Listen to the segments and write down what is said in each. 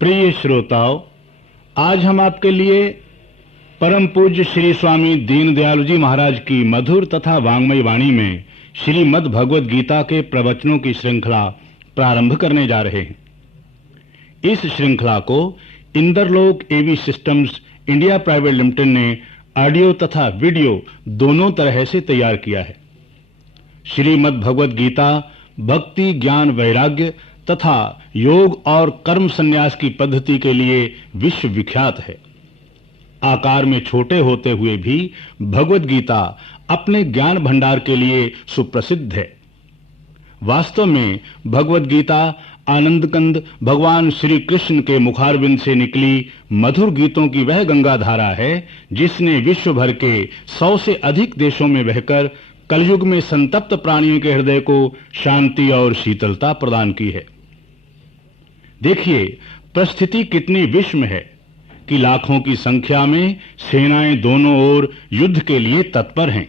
प्रिय श्रोताओं, आज हम आपके लिए परम पूज्य श्री स्वामी दीनदयाल जी महाराज की मधुर तथा वांग्मय वाणी में श्रीमद् भगवद गीता के प्रवचनों की श्रृंखला प्रारंभ करने जा रहे हैं। इस श्रृंखला को इंद्रलोक एवी सिस्टम्स इंडिया प्राइवेट लिमिटेड ने ऑडियो तथा वीडियो दोनों तरह से तैयार किया है। श्रीमद् भगवद गीता भक्ति, ज्ञान, वैराग्य तथा योग और कर्म संन्यास की पद्धति के लिए विश्व विख्यात है। आकार में छोटे होते हुए भी भगवद गीता अपने ज्ञान भंडार के लिए सुप्रसिद्ध है। वास्तव में भगवद गीता आनंद कंद भगवान श्री कृष्ण के मुखारविंद से निकली मधुर गीतों की वह गंगा धारा है जिसने विश्व भर के 100 से अधिक देशों में बहकर कलयुग में संतप्त प्राणियों के हृदय को शांति और शीतलता प्रदान की है। देखिए, परिस्थिति कितनी विषम है कि लाखों की संख्या में सेनाएं दोनों ओर युद्ध के लिए तत्पर हैं।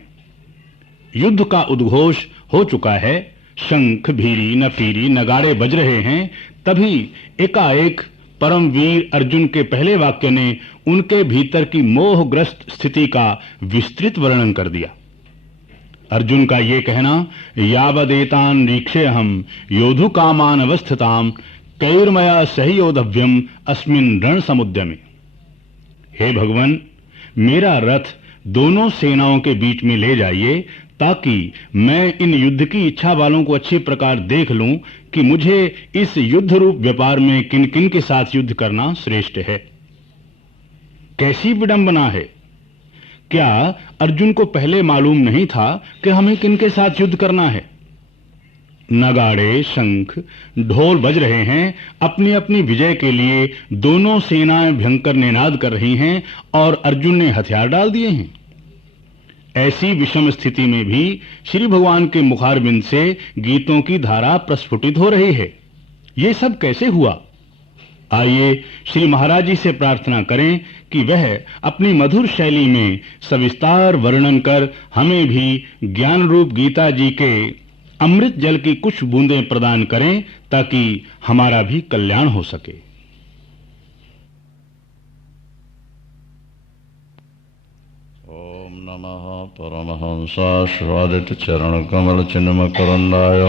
युद्ध का उद्घोष हो चुका है, शंख, भीरी, नफीरी, नगाड़े बज रहे हैं। तभी एकाएक परम वीर अर्जुन के पहले वाक्य ने उनके भीतर की मोहग्रस्त स्थिति का विस्तृत वर्णन कर दिया। अर्जुन का ये कहना, यावदेतान निरीक्षेऽहं योधु कामान अवस्थिताम कैर्मया सहयोधव्यम अस्मिन् रण समुद्यमे। हे भगवान, मेरा रथ दोनों सेनाओं के बीच में ले जाइए ताकि मैं इन युद्ध की इच्छा वालों को अच्छी प्रकार देख लूं कि मुझे इस युद्ध रूप व्यापार में किन किन के साथ युद्ध करना श्रेष्ठ है। कैसी विडंबना है! क्या अर्जुन को पहले मालूम नहीं था कि हमें किन के साथ युद्ध करना है? नगाड़े, शंख, ढोल बज रहे हैं। अपनी अपनी विजय के लिए दोनों सेनाएं भयंकर निनाद कर रही हैं और अर्जुन ने हथियार डाल दिए हैं। ऐसी विषम स्थिति में भी श्री भगवान के मुखारविंद से गीतों की धारा प्रस्फुटित हो रही है। ये सब कैसे हुआ? आइए श्री महाराज जी से प्रार्थना करें कि वह अपनी मधुर शैली में सविस्तार वर्णन कर हमें भी ज्ञान रूप गीता जी के अमृत जल की कुछ बूंदें प्रदान करें ताकि हमारा भी कल्याण हो सके। ओम नमः परमहंसास्वादित चरण कमल चिन्मय करंदाय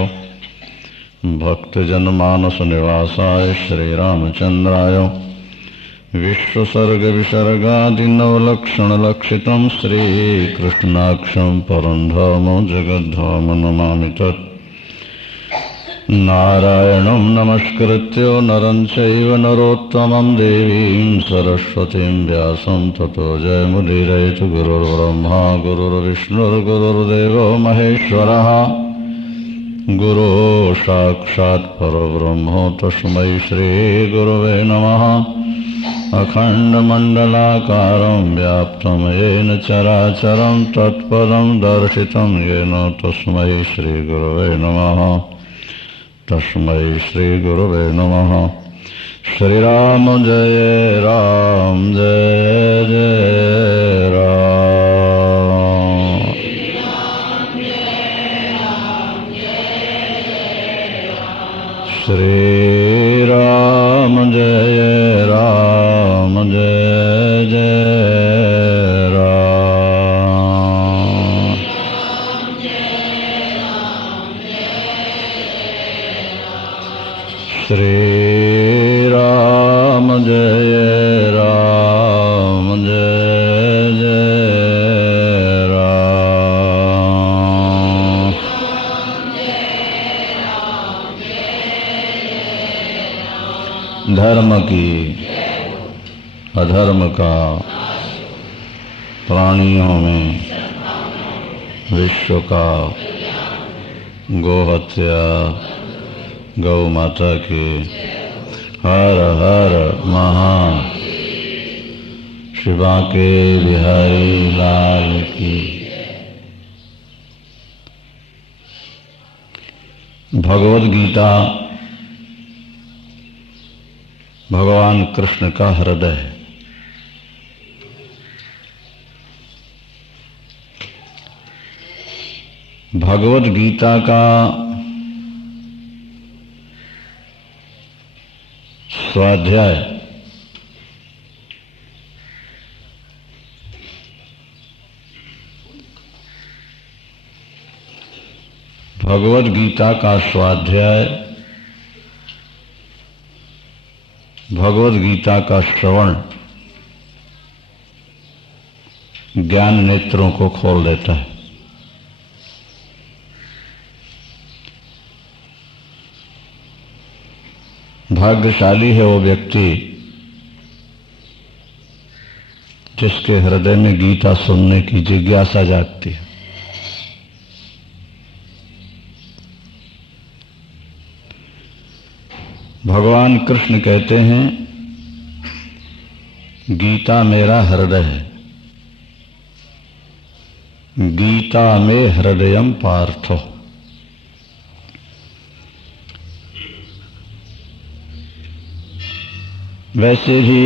भक्तजनमानस निवासाय श्री रामचंद्राय विश्वसर्ग विसर्गादि नवलक्षण लक्षितं श्री कृष्णाक्षं परं धाम जगद्धाम नमामि तत्। नारायणं नमस्कृत्य नरं चैव नरोत्तमं देवीं सरस्वतीं व्यासं ततो जयमुदीरयतु। गुरुर्ब्रह्मा गुरुर्विष्णुर्गुरुर्देवो महेश्वरः गुरो साक्षात् परब्रह्म तस्मै श्री गुरवे नमः। अखण्डमण्डलाकारं व्याप्तं येन चराचरं तत्पदं दर्शितं येन तस्मै श्रीगुरवे नमः। तस्मै श्रीगुरवे नमः। श्रीराम जय राम जय जय राम। श्री राम जय राम जय जय राम। श्री राम जय राम जय जय राम। धर्म की अधर्म का प्राणियों में विश्व का गोहत्या गौ माता के हर हर महा शिवा के बिहारी लाल की। भगवद गीता भगवान कृष्ण का हृदय है। भगवद गीता का स्वाध्याय भगवद गीता का स्वाध्याय, भगवद गीता का श्रवण ज्ञान नेत्रों को खोल देता है। भाग्यशाली है वो व्यक्ति जिसके हृदय में गीता सुनने की जिज्ञासा जागती है। भगवान कृष्ण कहते हैं, गीता मेरा हृदय है, गीता में हृदयम पार्थो। वैसे ही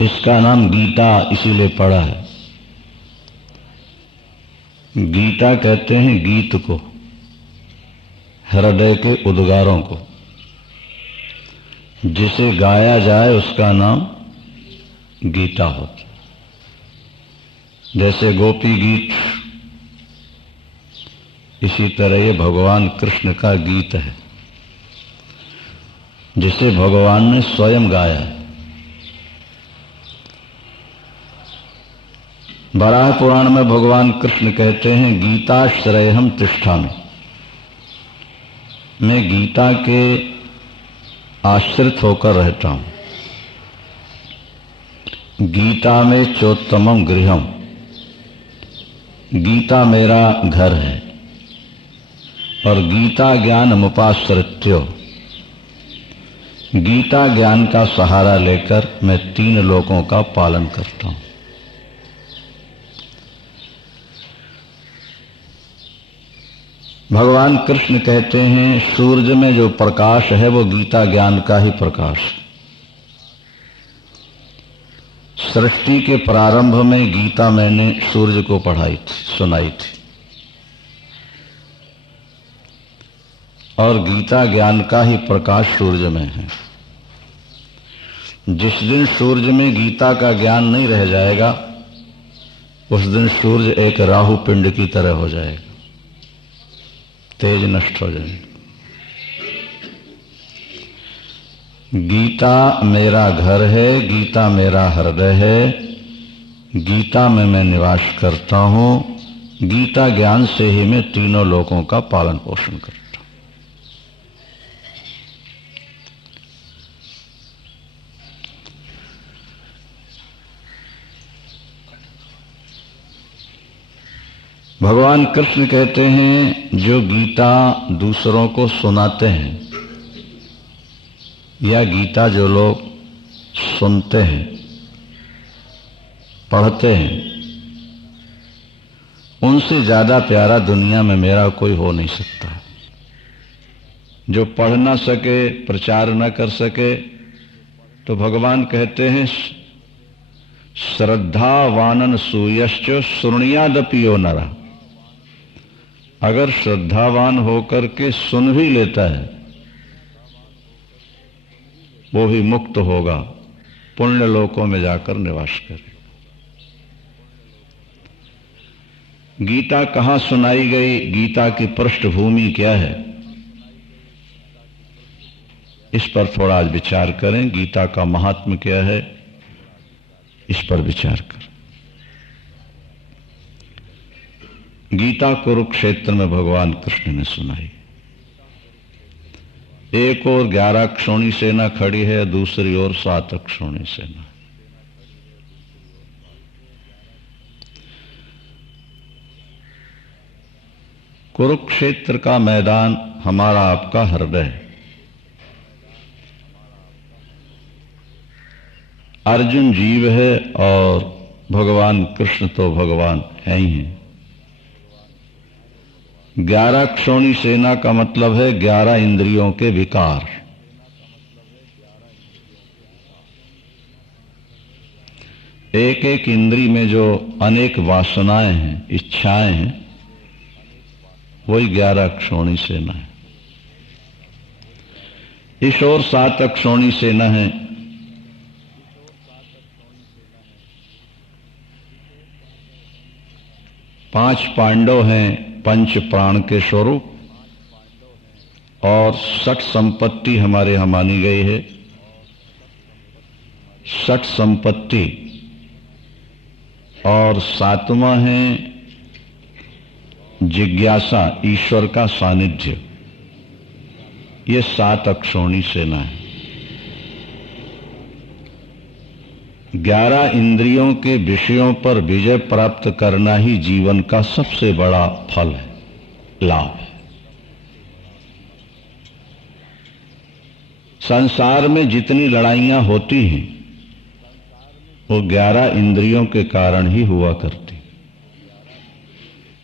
इसका नाम गीता इसीलिए पड़ा है। गीता कहते हैं गीत को, हृदय के उद्गारों को। जिसे गाया जाए उसका नाम गीता होता। जैसे गोपी गीत, इसी तरह ये भगवान कृष्ण का गीत है जिसे भगवान ने स्वयं गाया है। वराह पुराण में भगवान कृष्ण कहते हैं, गीताश्रयहम तिष्ठामि, मैं गीता के आश्रित होकर रहता हूं। गीता में चोत्तमम गृहम, गीता मेरा घर है। और गीता ज्ञान मुपाश्रित्यो, गीता ज्ञान का सहारा लेकर मैं 3 लोकों का पालन करता हूं। भगवान कृष्ण कहते हैं, सूर्य में जो प्रकाश है वो गीता ज्ञान का ही प्रकाश है। सृष्टि के प्रारंभ में गीता मैंने सूर्य को पढ़ाई थी, सुनाई थी। और गीता ज्ञान का ही प्रकाश सूर्य में है। जिस दिन सूर्य में गीता का ज्ञान नहीं रह जाएगा, उस दिन सूर्य एक राहु पिंड की तरह हो जाएगा, तेज नष्ट हो जाएगा। गीता मेरा घर है, गीता मेरा हृदय है, गीता में मैं निवास करता हूं। गीता ज्ञान से ही मैं 3 लोकों का पालन पोषण करता हूं। भगवान कृष्ण कहते हैं, जो गीता दूसरों को सुनाते हैं या गीता जो लोग सुनते हैं, पढ़ते हैं, उनसे ज्यादा प्यारा दुनिया में मेरा कोई हो नहीं सकता। जो पढ़ ना सके, प्रचार न कर सके, तो भगवान कहते हैं, श्रद्धावानन सूयश्च शृणुयादपि यो नरः। अगर श्रद्धावान होकर के सुन भी लेता है, वो भी मुक्त होगा, पुण्य लोकों में जाकर निवास करेगा। गीता कहां सुनाई गई, गीता की पृष्ठभूमि क्या है, इस पर थोड़ा आज विचार करें। गीता का महात्म्य क्या है, इस पर विचार करें। गीता कुरुक्षेत्र में भगवान कृष्ण ने सुनाई। एक ओर 11 अक्षौणी सेना खड़ी है, दूसरी ओर 7 अक्षौणी सेना। कुरुक्षेत्र का मैदान हमारा आपका हृदय है। अर्जुन जीव है और भगवान कृष्ण तो भगवान है ही हैं। 11 अक्षौणी सेना का मतलब है 11 इंद्रियों के विकार। एक एक इंद्री में जो अनेक वासनाएं हैं, इच्छाएं हैं, वही 11 अक्षौणी सेना है। इस ओर 7 अक्षौणी सेना है। 5 पांडव हैं पंच प्राण के स्वरूप, और 60 संपत्ति हमारे यहाँ मानी गई है। 60 संपत्ति, और 7वां है जिज्ञासा, ईश्वर का सानिध्य। ये 7 अक्षौणी सेना है। 11 इंद्रियों के विषयों पर विजय प्राप्त करना ही जीवन का सबसे बड़ा फल है, लाभ है। संसार में जितनी लड़ाइयां होती हैं वो 11 इंद्रियों के कारण ही हुआ करती।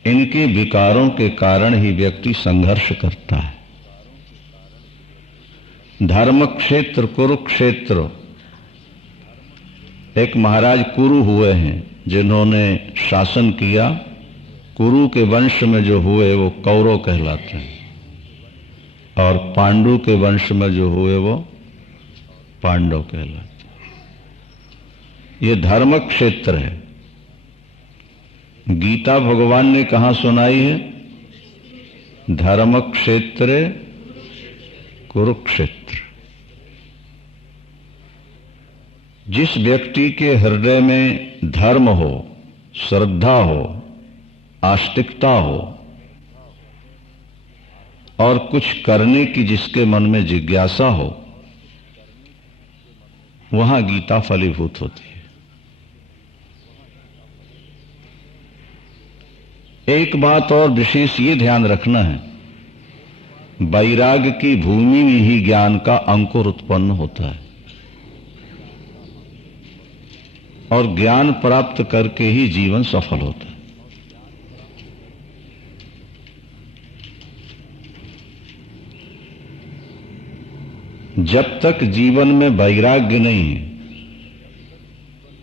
इनके विकारों के कारण ही व्यक्ति संघर्ष करता है। धर्म क्षेत्र कुरुक्षेत्र, एक महाराज कुरु हुए हैं जिन्होंने शासन किया। कुरु के वंश में जो हुए वो कौरव कहलाते हैं, और पांडु के वंश में जो हुए वो पांडव कहलाते हैं। ये धर्म क्षेत्र है। गीता भगवान ने कहां सुनाई है? धर्म क्षेत्र कुरुक्षेत्र। जिस व्यक्ति के हृदय में धर्म हो, श्रद्धा हो, आस्तिकता हो, और कुछ करने की जिसके मन में जिज्ञासा हो, वहां गीता फलीभूत होती है। एक बात और विशेष ये ध्यान रखना है, वैराग्य की भूमि में ही ज्ञान का अंकुर उत्पन्न होता है, और ज्ञान प्राप्त करके ही जीवन सफल होता है। जब तक जीवन में वैराग्य नहीं है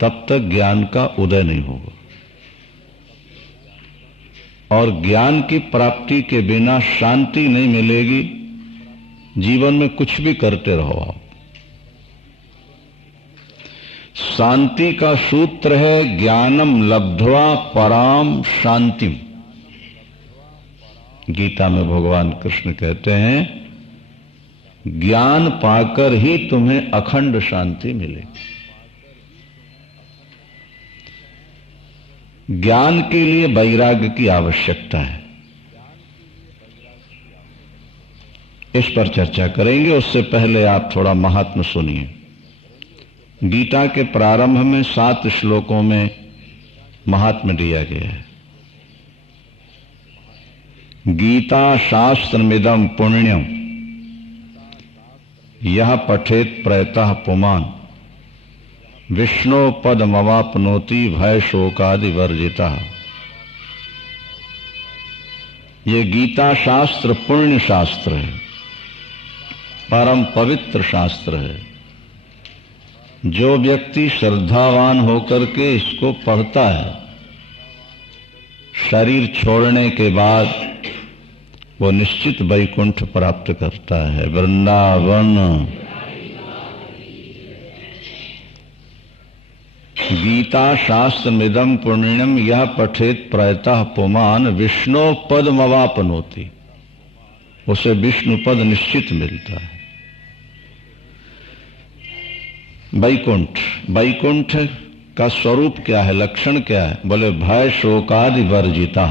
तब तक ज्ञान का उदय नहीं होगा, और ज्ञान की प्राप्ति के बिना शांति नहीं मिलेगी। जीवन में कुछ भी करते रहो आप। शांति का सूत्र है ज्ञानम लब्ध्वा पराम शांतिम। गीता में भगवान कृष्ण कहते हैं ज्ञान पाकर ही तुम्हें अखंड शांति मिलेगी। ज्ञान के लिए वैराग्य की आवश्यकता है। इस पर चर्चा करेंगे, उससे पहले आप थोड़ा महात्म्य सुनिए। गीता के प्रारंभ में 7 श्लोकों में महात्म्य दिया गया है। गीता शास्त्रमिदं पुण्यम यह पठेत प्रयतः पुमान् विष्णु पदमवाप्नोति भय शोकादि वर्जितः। ये गीता शास्त्र पुण्य शास्त्र है, परम पवित्र शास्त्र है। जो व्यक्ति श्रद्धावान होकर के इसको पढ़ता है, शरीर छोड़ने के बाद वो निश्चित वैकुंठ प्राप्त करता है, वृंदावन। गीता शास्त्रमिदं पुण्यम यह पठेत प्रयतः पुमान् विष्णु पदमवाप्नोति। उसे विष्णु पद निश्चित मिलता है। वैकुंठ, वैकुंठ का स्वरूप क्या है, लक्षण क्या है? बोले भय शोकादि वर्जिता।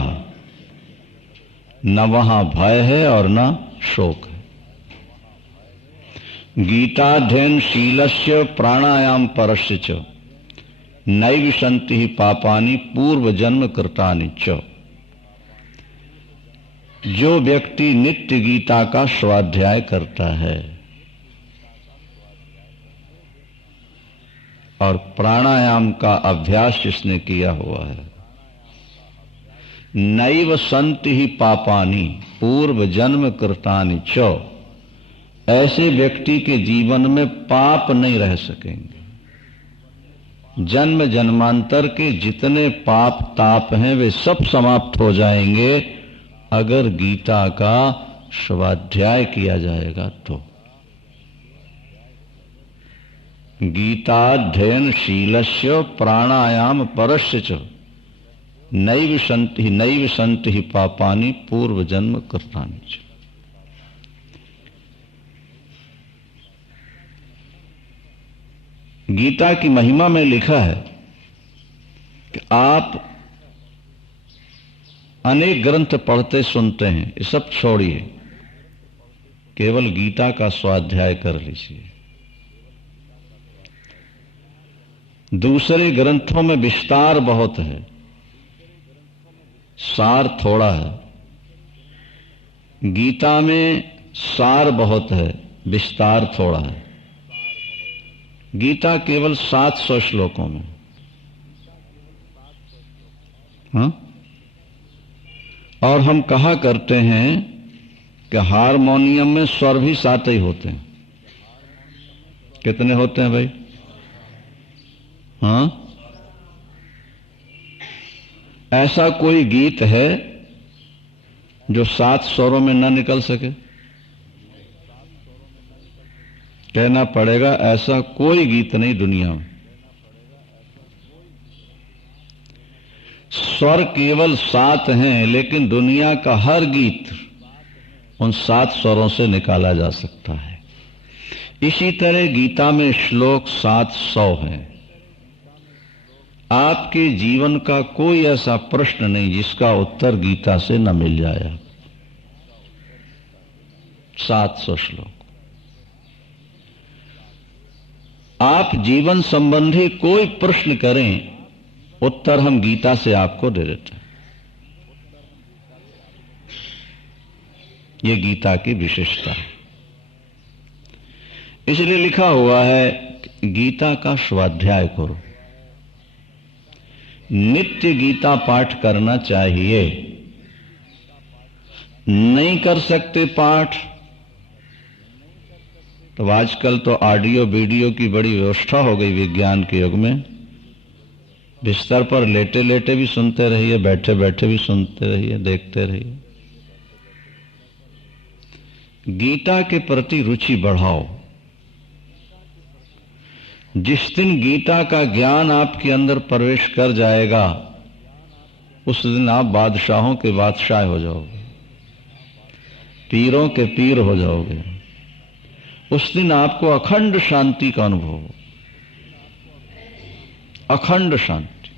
न वहां भय है और न शोक है। गीताध्ययन शीलस्य प्राणायाम परस्य च नैव सन्ति ही पापानि पूर्व जन्म कृतानि च। जो व्यक्ति नित्य गीता का स्वाध्याय करता है और प्राणायाम का अभ्यास जिसने किया हुआ है, नैव सन्ति ही पापानि पूर्व जन्म कृतानि च, ऐसे व्यक्ति के जीवन में पाप नहीं रह सकेंगे। जन्म जन्मांतर के जितने पाप ताप हैं वे सब समाप्त हो जाएंगे अगर गीता का स्वाध्याय किया जाएगा तो। गीताध्ययन शीलस्य प्राणायाम परस्य च नैव संति ही पापानि पूर्व जन्म कृतानि च। गीता की महिमा में लिखा है कि आप अनेक ग्रंथ पढ़ते सुनते हैं, ये सब छोड़िए, केवल गीता का स्वाध्याय कर लीजिए। दूसरे ग्रंथों में विस्तार बहुत है, सार थोड़ा है। गीता में सार बहुत है, विस्तार थोड़ा है। गीता केवल 700 श्लोकों में, हाँ? और हम कहा करते हैं कि हारमोनियम में स्वर भी 7 ही होते हैं। कितने होते हैं भाई? हाँ? ऐसा कोई गीत है जो 7 स्वरों में न निकल सके? कहना पड़ेगा ऐसा कोई गीत नहीं दुनिया में। स्वर केवल 7 हैं, लेकिन दुनिया का हर गीत उन 7 स्वरों से निकाला जा सकता है। इसी तरह गीता में श्लोक 700 हैं। आपके जीवन का कोई ऐसा प्रश्न नहीं जिसका उत्तर गीता से न मिल जाए। 700 श्लोक। आप जीवन संबंधी कोई प्रश्न करें, उत्तर हम गीता से आपको दे देते हैं। यह गीता की विशेषता है। इसलिए लिखा हुआ है गीता का स्वाध्याय करो। नित्य गीता पाठ करना चाहिए। नहीं कर सकते पाठ तो आजकल तो ऑडियो वीडियो की बड़ी व्यवस्था हो गई विज्ञान के युग में। बिस्तर पर लेटे लेटे भी सुनते रहिए, बैठे बैठे भी सुनते रहिए, देखते रहिए। गीता के प्रति रुचि बढ़ाओ। जिस दिन गीता का ज्ञान आपके अंदर प्रवेश कर जाएगा, उस दिन आप बादशाहों के बादशाह हो जाओगे, पीरों के पीर हो जाओगे। उस दिन आपको अखंड शांति का अनुभव हो, अखंड शांति।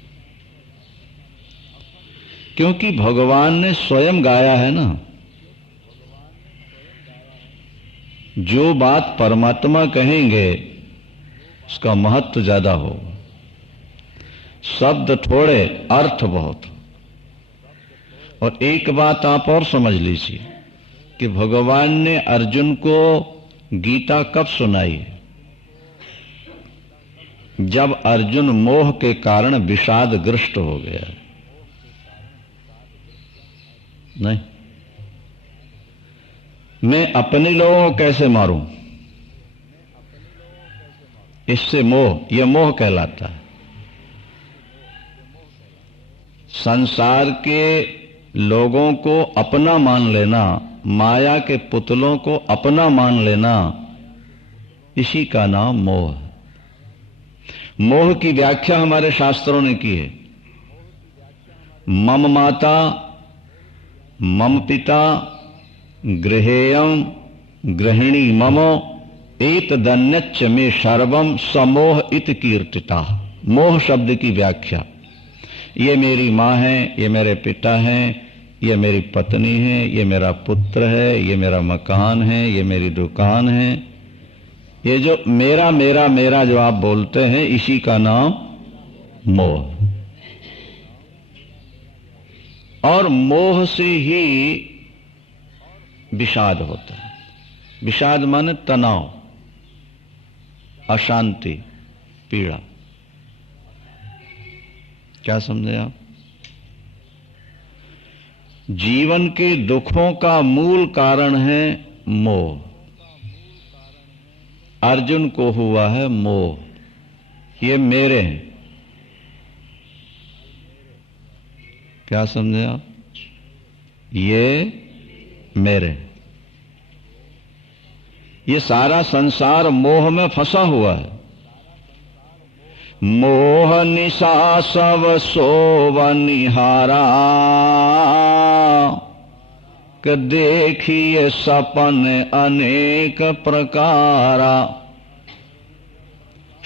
क्योंकि भगवान ने स्वयं गाया है ना, जो बात परमात्मा कहेंगे उसका महत्व ज्यादा हो। शब्द थोड़े, अर्थ बहुत। और एक बात आप और समझ लीजिए कि भगवान ने अर्जुन को गीता कब सुनाई है? जब अर्जुन मोह के कारण विषादग्रस्त हो गया। नहीं, मैं अपने लोगों को कैसे मारूं, इससे मोह, यह मोह कहलाता है। संसार के लोगों को अपना मान लेना, माया के पुतलों को अपना मान लेना, इसी का नाम मोह है। मोह की व्याख्या हमारे शास्त्रों ने की है। मम माता मम पिता गृहेयं गृहिणी ममो एतदन्यच्च मे सर्वम समोह इत कीर्तिता। मोह शब्द की व्याख्या, ये मेरी माँ है, ये मेरे पिता हैं, ये मेरी पत्नी है, ये मेरा पुत्र है, ये मेरा मकान है, ये मेरी दुकान है। ये जो मेरा मेरा मेरा जो आप बोलते हैं, इसी का नाम मोह। और मोह से ही विषाद होता है। विषाद माने तनाव, अशांति, पीड़ा। क्या समझे आप? जीवन के दुखों का मूल कारण है मोह। अर्जुन को हुआ है मोह, ये मेरे हैं। क्या समझे आप? ये मेरे हैं। ये सारा संसार मोह में फंसा हुआ है। मोह निशा सब सोव निहारा, कि देखिए सपन अनेक प्रकारा।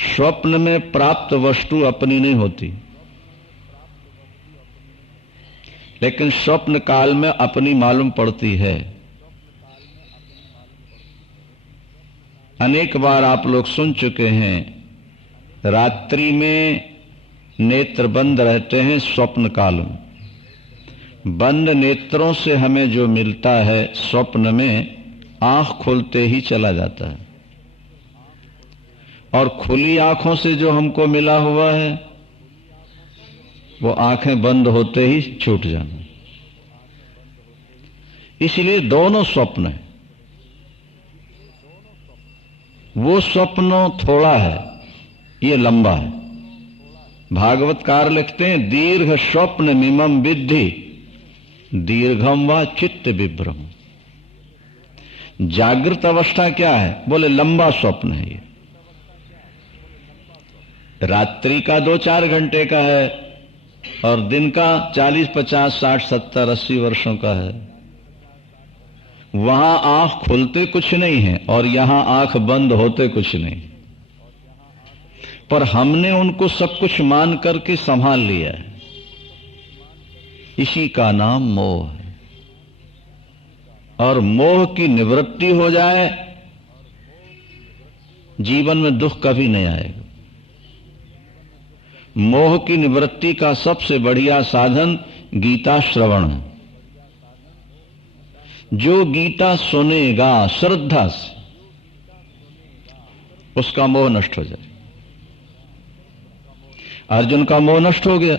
स्वप्न में प्राप्त वस्तु अपनी नहीं होती, लेकिन स्वप्न काल में अपनी मालूम पड़ती है। अनेक बार आप लोग सुन चुके हैं, रात्रि में नेत्र बंद रहते हैं स्वप्न काल में। बंद नेत्रों से हमें जो मिलता है स्वप्न में आंख खुलते ही चला जाता है, और खुली आंखों से जो हमको मिला हुआ है वो आंखें बंद होते ही छूट जाना। इसलिए दोनों स्वप्न है। वो स्वप्न थोड़ा है, ये लंबा है। भागवतकार लिखते हैं, दीर्घ स्वप्न मिमम विद्धि दीर्घम व चित्त विभ्रम। जागृत अवस्था क्या है? बोले लंबा स्वप्न है। ये रात्रि का 2-4 घंटे का है और दिन का 40, 50, 60, 70, 80 वर्षों का है। वहां आंख खुलते कुछ नहीं है और यहां आंख बंद होते कुछ नहीं, पर हमने उनको सब कुछ मान करके संभाल लिया है। इसी का नाम मोह है। और मोह की निवृत्ति हो जाए, जीवन में दुख कभी नहीं आएगा। मोह की निवृत्ति का सबसे बढ़िया साधन गीता श्रवण है। जो गीता सुनेगा श्रद्धा से, उसका मोह नष्ट हो जाए। अर्जुन का मोह नष्ट हो गया।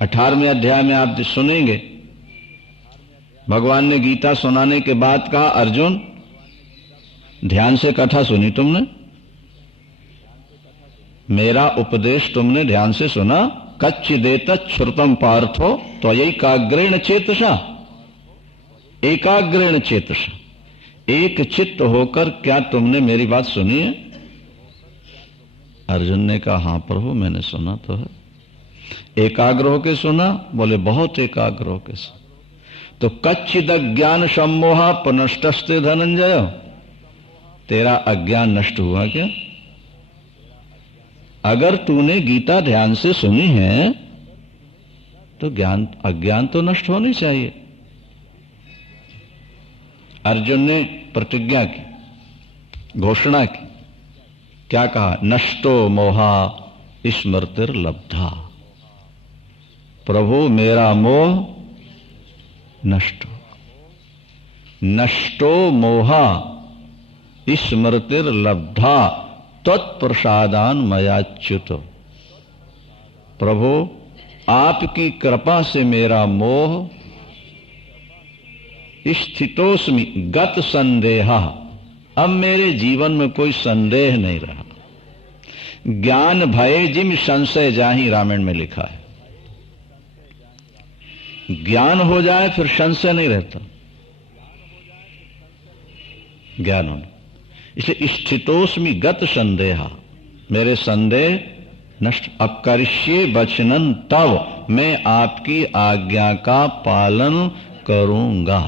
18वें अध्याय में आप सुनेंगे, भगवान ने गीता सुनाने के बाद कहा, अर्जुन ध्यान से कथा सुनी तुमने, मेरा उपदेश तुमने ध्यान से सुना। कच्चिदेत श्रुतम पार्थो त्वयैकाग्रेण चेतसा, एकाग्रेण चेतसा, एक चित्त होकर क्या तुमने मेरी बात सुनी है? अर्जुन ने कहा, हां प्रभु मैंने सुना तो है। एकाग्र होके सुना? बोले बहुत एकाग्र होके सुना। तो कच्चिद ज्ञान सम्मोहा पुनष्टस्ते धनंजय, तेरा अज्ञान नष्ट हुआ क्या? अगर तूने गीता ध्यान से सुनी है तो अज्ञान तो नष्ट होनी चाहिए। अर्जुन ने प्रतिज्ञा की, घोषणा की। क्या कहा? नष्टो मोहा स्मृतिर्लब्धा। प्रभु मेरा मोह नष्ट हो। नष्टो मोहा स्मृतिर्लब्धा तत्प्रसादान मयाच्युत। प्रभु आपकी कृपा से मेरा मोह स्थितोस्मि गत संदेहा, अब मेरे जीवन में कोई संदेह नहीं रहा। ज्ञान भय जिम संशय जाहि, रामायण में लिखा है। ज्ञान हो जाए फिर संशय नहीं रहता, ज्ञान होना। इसलिए स्थितोस्मि गत संदेहा, मेरे संदेह नष्ट। अब करिष्ये वचनन तव, मैं आपकी आज्ञा का पालन करूंगा।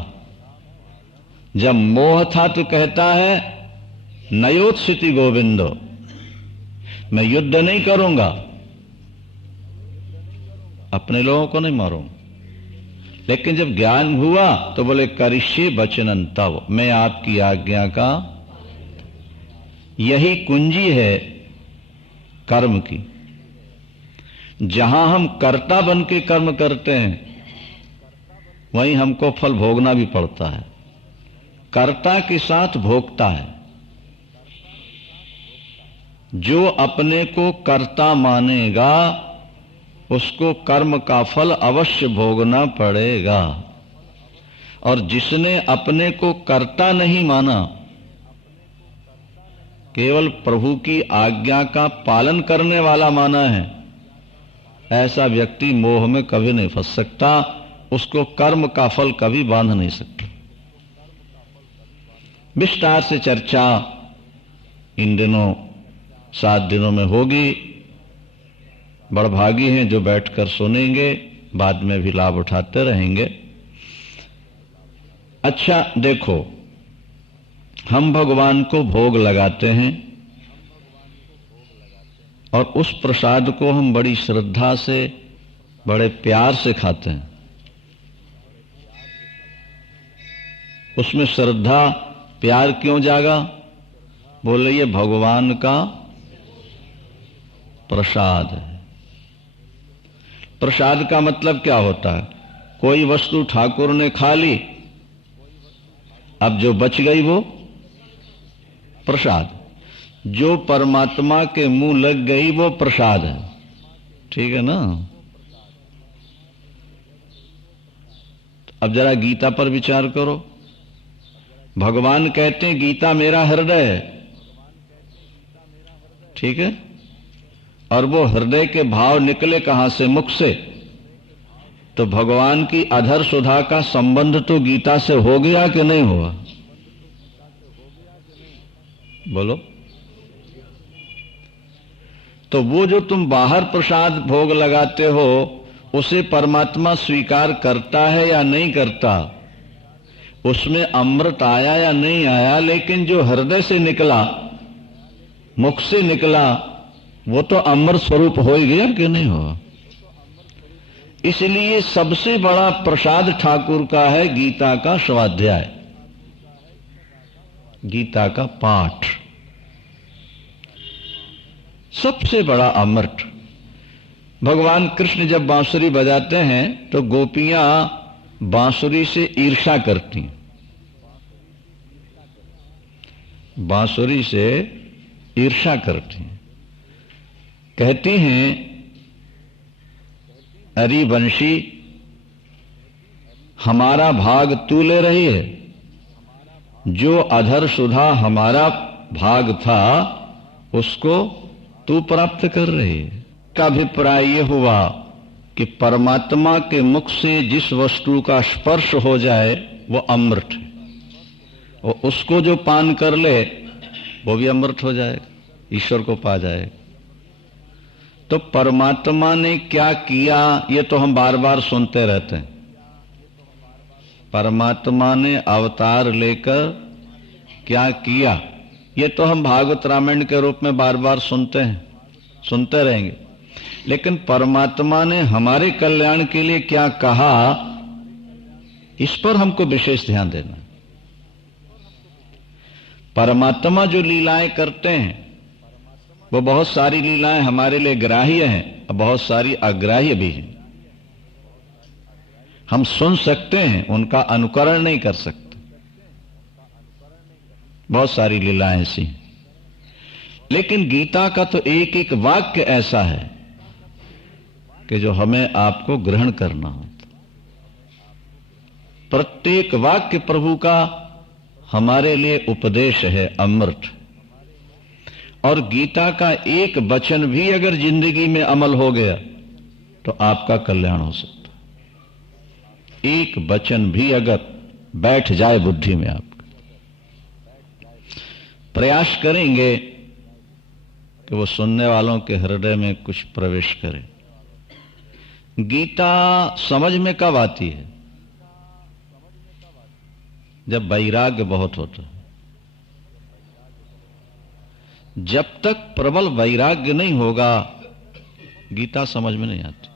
जब मोह था तो कहता है नयोत्सिति गोविंदो, मैं युद्ध नहीं करूंगा, अपने लोगों को नहीं मारूंगा। लेकिन जब ज्ञान हुआ तो बोले करिष्ये वचनन तव, मैं आपकी आज्ञा का। यही कुंजी है कर्म की। जहां हम कर्ता बन के कर्म करते हैं वहीं हमको फल भोगना भी पड़ता है। कर्ता के साथ भोगता है। जो अपने को कर्ता मानेगा उसको कर्म का फल अवश्य भोगना पड़ेगा, और जिसने अपने को कर्ता नहीं माना, केवल प्रभु की आज्ञा का पालन करने वाला माना है, ऐसा व्यक्ति मोह में कभी नहीं फंस सकता। उसको कर्म का फल कभी बांध नहीं सकता। विस्तार से चर्चा इन दिनों 7 दिनों में होगी। बड़भागी हैं जो बैठकर सुनेंगे, बाद में भी लाभ उठाते रहेंगे। अच्छा देखो, हम भगवान को भोग लगाते हैं और उस प्रसाद को हम बड़ी श्रद्धा से, बड़े प्यार से खाते हैं। उसमें श्रद्धा प्यार क्यों जागा? बोले ये भगवान का प्रसाद है। प्रसाद का मतलब क्या होता है? कोई वस्तु ठाकुर ने खा ली, अब जो बच गई वो प्रसाद। जो परमात्मा के मुंह लग गई वो प्रसाद है। ठीक है ना? अब जरा गीता पर विचार करो। भगवान कहते हैं गीता मेरा हृदय है, ठीक है? और वो हृदय के भाव निकले कहां से? मुख से। तो भगवान की अधर सुधा का संबंध तो गीता से हो गया कि नहीं हुआ? बोलो। तो वो जो तुम बाहर प्रसाद भोग लगाते हो, उसे परमात्मा स्वीकार करता है या नहीं करता? उसमें अमृत आया या नहीं आया, लेकिन जो हृदय से निकला, मुख से निकला, वो तो अमृत स्वरूप हो ही गया कि नहीं हुआ? इसलिए सबसे बड़ा प्रसाद ठाकुर का है गीता का स्वाध्याय, गीता का पाठ। सबसे बड़ा अमृत। भगवान कृष्ण जब बांसुरी बजाते हैं तो गोपियां बांसुरी से ईर्ष्या करती हैं, बांसुरी से ईर्ष्या करती हैं। कहती हैं, अरे वंशी, हमारा भाग तू ले रही है, जो अधर सुधा हमारा भाग था उसको तू प्राप्त कर रही है। का अभिप्राय यह हुआ कि परमात्मा के मुख से जिस वस्तु का स्पर्श हो जाए वो अमृत है, और उसको जो पान कर ले वो भी अमृत हो जाएगा, ईश्वर को पा जाएगा। तो परमात्मा ने क्या किया ये तो हम बार बार सुनते रहते हैं। परमात्मा ने अवतार लेकर क्या किया ये तो हम भागवत रामायण के रूप में बार बार सुनते हैं, सुनते रहेंगे। लेकिन परमात्मा ने हमारे कल्याण के लिए क्या कहा, इस पर हमको विशेष ध्यान देना। परमात्मा जो लीलाएं करते हैं वो बहुत सारी लीलाएं हमारे लिए ग्राह्य हैं और बहुत सारी अग्राह्य भी हैं। हम सुन सकते हैं, उनका अनुकरण नहीं कर सकते। बहुत सारी लीलाएं ऐसी हैं। लेकिन गीता का तो एक एक वाक्य ऐसा है कि जो हमें आपको ग्रहण करना होता। प्रत्येक वाक्य प्रभु का हमारे लिए उपदेश है, अमृत। और गीता का एक वचन भी अगर जिंदगी में अमल हो गया तो आपका कल्याण हो सकता है। एक वचन भी अगर बैठ जाए बुद्धि में, आपका प्रयास करेंगे कि वो सुनने वालों के हृदय में कुछ प्रवेश करे। गीता समझ में कब आती है? जब वैराग्य बहुत होता है। जब तक प्रबल वैराग्य नहीं होगा गीता समझ में नहीं आती।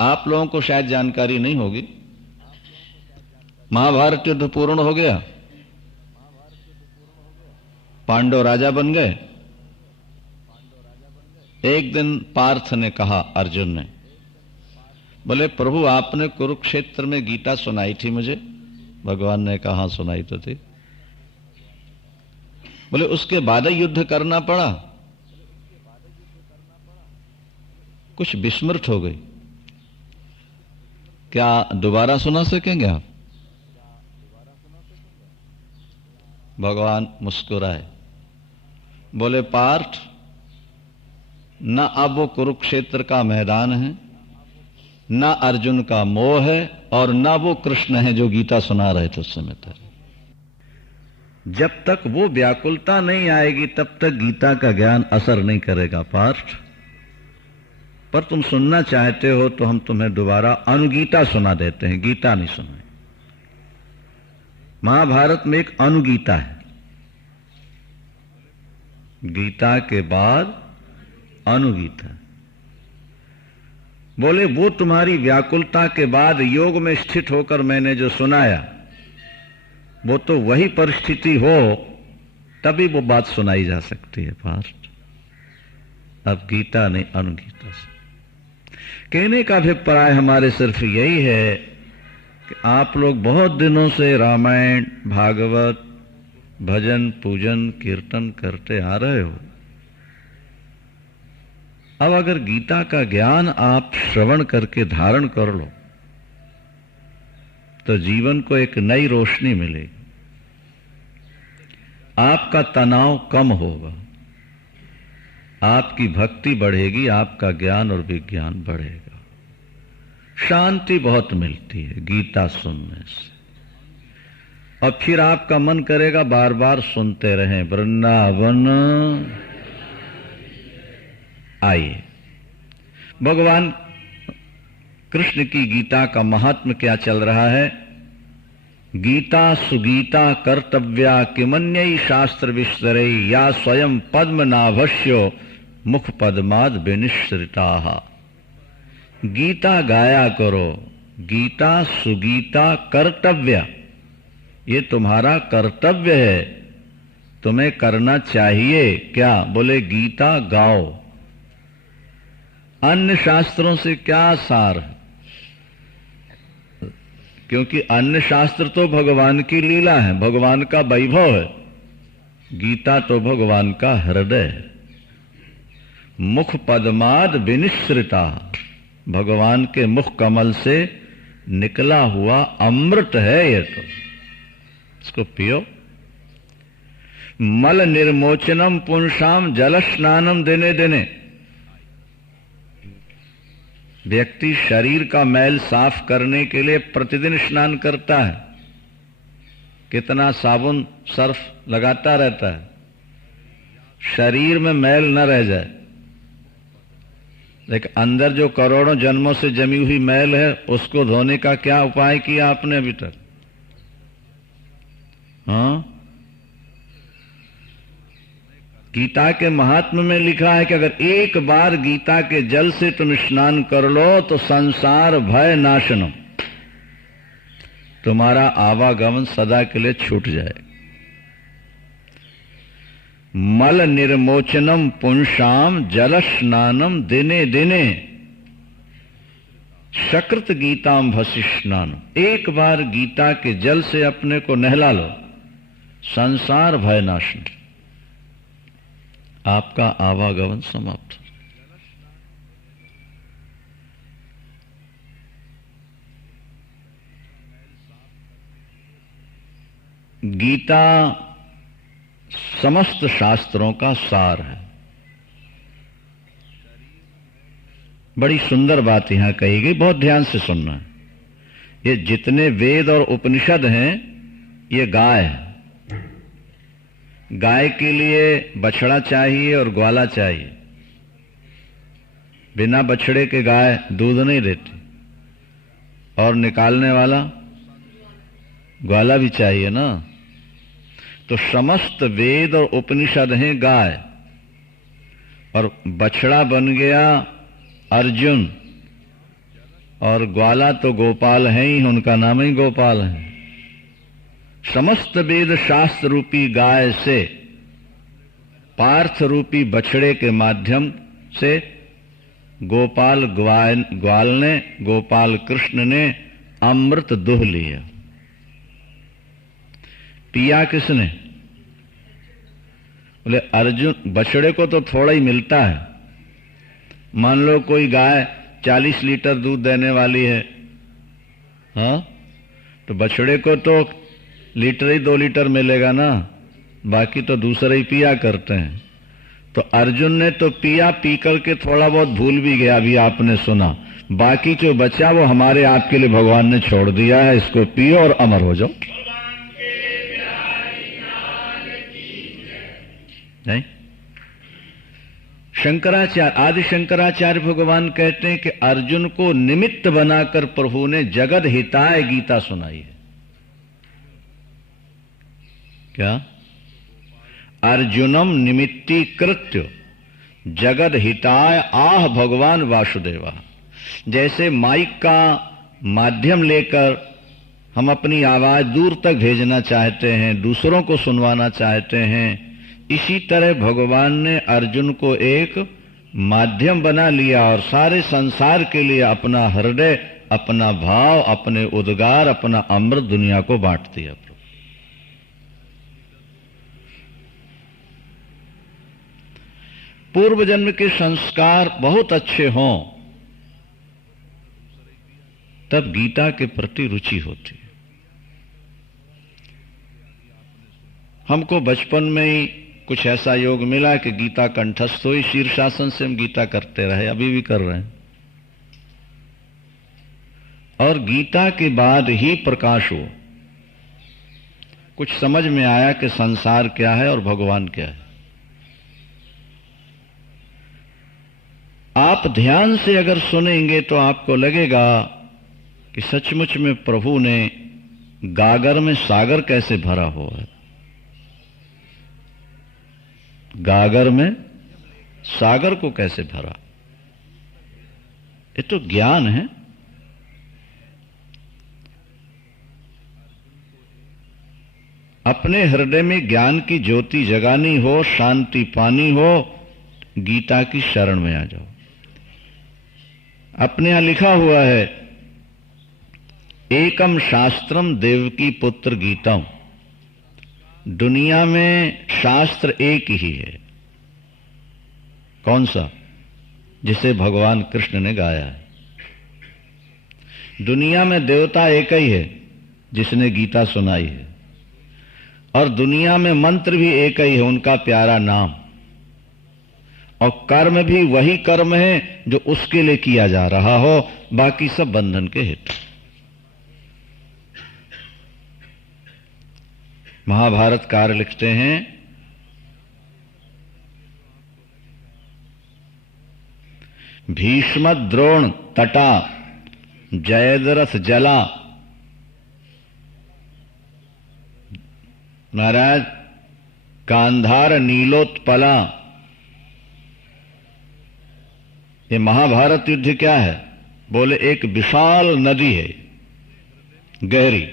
आप लोगों को शायद जानकारी नहीं होगी, महाभारत युद्ध पूर्ण हो गया, पांडव राजा बन गए। एक दिन पार्थ ने कहा अर्जुन ने, बोले प्रभु आपने कुरुक्षेत्र में गीता सुनाई थी मुझे। भगवान ने कहा हाँ सुनाई तो थी। बोले उसके बाद युद्ध करना पड़ा। कुछ विस्मृत हो गई, क्या दोबारा सुना सकेंगे आप? भगवान मुस्कुराए, बोले पार्थ, न अब वो कुरुक्षेत्र का मैदान है, न अर्जुन का मोह है, और न वो कृष्ण है जो गीता सुना रहे थे उस समय तक। जब तक वो व्याकुलता नहीं आएगी तब तक गीता का ज्ञान असर नहीं करेगा पार्थ। पर तुम सुनना चाहते हो तो हम तुम्हें दोबारा अनुगीता सुना देते हैं, गीता नहीं सुनाए। महाभारत में एक अनुगीता है, गीता के बाद अनुगीता। बोले वो तुम्हारी व्याकुलता के बाद योग में स्थित होकर मैंने जो सुनाया वो तो वही परिस्थिति हो तभी वो बात सुनाई जा सकती है पार्थ। अब गीता नहीं, अनुगीता से। कहने का अभिप्राय हमारे सिर्फ यही है कि आप लोग बहुत दिनों से रामायण, भागवत, भजन, पूजन, कीर्तन करते आ रहे हो। अब अगर गीता का ज्ञान आप श्रवण करके धारण कर लो तो जीवन को एक नई रोशनी मिलेगी, आपका तनाव कम होगा, आपकी भक्ति बढ़ेगी, आपका ज्ञान और विज्ञान बढ़ेगा। शांति बहुत मिलती है गीता सुनने से, और फिर आपका मन करेगा बार बार सुनते रहें। वृंदावन आइए। भगवान कृष्ण की गीता का महात्म्य क्या चल रहा है। गीता सुगीता कर्तव्या किमन्यई शास्त्र विस्तरे या स्वयं पद्मनाभस्यो मुख पद्माद विनिश्रिता। गीता गाया करो, गीता सुगीता कर्तव्य, ये तुम्हारा कर्तव्य है, तुम्हें करना चाहिए। क्या बोले? गीता गाओ। अन्य शास्त्रों से क्या सार है? क्योंकि अन्य शास्त्र तो भगवान की लीला है, भगवान का वैभव है। गीता तो भगवान का हृदय है। मुख पद्माद विनिश्रिता, भगवान के मुख कमल से निकला हुआ अमृत है ये तो, इसको पियो। मल निर्मोचनम पुंसाम जल स्नानम दिने दिने। व्यक्ति शरीर का मैल साफ करने के लिए प्रतिदिन स्नान करता है, कितना साबुन सर्फ लगाता रहता है, शरीर में मैल न रह जाए। लेकिन अंदर जो करोड़ों जन्मों से जमी हुई मैल है उसको धोने का क्या उपाय किया आपने अभी तक? हाँ, गीता के महात्म्य में लिखा है कि अगर एक बार गीता के जल से तुम स्नान कर लो तो संसार भय नाशनम, तुम्हारा आवागमन सदा के लिए छूट जाए। मल निर्मोचनम पुंसाम जल स्नानम दिने दिने सकृत गीताम भसी स्नानम। एक बार गीता के जल से अपने को नहला लो, संसार भय नाशन, आपका आवागमन समाप्त। गीता समस्त शास्त्रों का सार है। बड़ी सुंदर बात यहां कही गई, बहुत ध्यान से सुनना है। ये जितने वेद और उपनिषद हैं ये गाय है। गाय के लिए बछड़ा चाहिए और ग्वाला चाहिए। बिना बछड़े के गाय दूध नहीं देती, और निकालने वाला ग्वाला भी चाहिए ना। तो समस्त वेद और उपनिषद हैं गाय, और बछड़ा बन गया अर्जुन, और ग्वाला तो गोपाल है ही, उनका नाम ही गोपाल है। समस्त वेद शास्त्र रूपी गाय से पार्थ रूपी बछड़े के माध्यम से गोपाल ग्वाल ने, गोपाल कृष्ण ने अमृत दुह लिया। पिया किसने? बोले अर्जुन। बछड़े को तो थोड़ा ही मिलता है। मान लो कोई गाय 40 लीटर दूध देने वाली है, हाँ, तो बछड़े को तो लीटर ही 2 लीटर मिलेगा ना, बाकी तो दूसरे ही पिया करते हैं। तो अर्जुन ने तो पिया, पी करके थोड़ा बहुत भूल भी गया, अभी आपने सुना। बाकी जो बचा वो हमारे आपके लिए भगवान ने छोड़ दिया है, इसको पियो और अमर हो जाओ। नहीं। शंकराचार्य, आदि शंकराचार्य भगवान कहते हैं कि अर्जुन को निमित्त बनाकर प्रभु ने जगद हिताय गीता सुनाई है। क्या? अर्जुनम निमित्तीकृत्य जगद हिताय आह भगवान वासुदेवा। जैसे माइक का माध्यम लेकर हम अपनी आवाज दूर तक भेजना चाहते हैं, दूसरों को सुनवाना चाहते हैं, इसी तरह भगवान ने अर्जुन को एक माध्यम बना लिया और सारे संसार के लिए अपना हृदय, अपना भाव, अपने उद्गार, अपना अमृत दुनिया को बांट दिया। पूर्व जन्म के संस्कार बहुत अच्छे हों तब गीता के प्रति रुचि होती है। हमको बचपन में ही कुछ ऐसा योग मिला कि गीता कंठस्थ हुई, शीर्षासन से हम गीता करते रहे, अभी भी कर रहे हैं। और गीता के बाद ही प्रकाश हुआ, कुछ समझ में आया कि संसार क्या है और भगवान क्या है। आप ध्यान से अगर सुनेंगे तो आपको लगेगा कि सचमुच में प्रभु ने गागर में सागर कैसे भरा हुआ है। गागर में सागर को कैसे भरा, ये तो ज्ञान है। अपने हृदय में ज्ञान की ज्योति जगानी हो, शांति पानी हो, गीता की शरण में आ जाओ। अपने यहां लिखा हुआ है, एकम शास्त्रम देवकी पुत्र गीतम। दुनिया में शास्त्र एक ही है। कौन सा? जिसे भगवान कृष्ण ने गाया है। दुनिया में देवता एक ही है जिसने गीता सुनाई है, और दुनिया में मंत्र भी एक ही है, उनका प्यारा नाम। और कर्म भी वही कर्म है जो उसके लिए किया जा रहा हो, बाकी सब बंधन के हेतु। महाभारतकार लिखते हैं, भीष्म द्रोण तटा जयद्रथ जला। महाराज गांधार नीलोत्पला। ये महाभारत युद्ध क्या है? बोले एक विशाल नदी है, गहरी,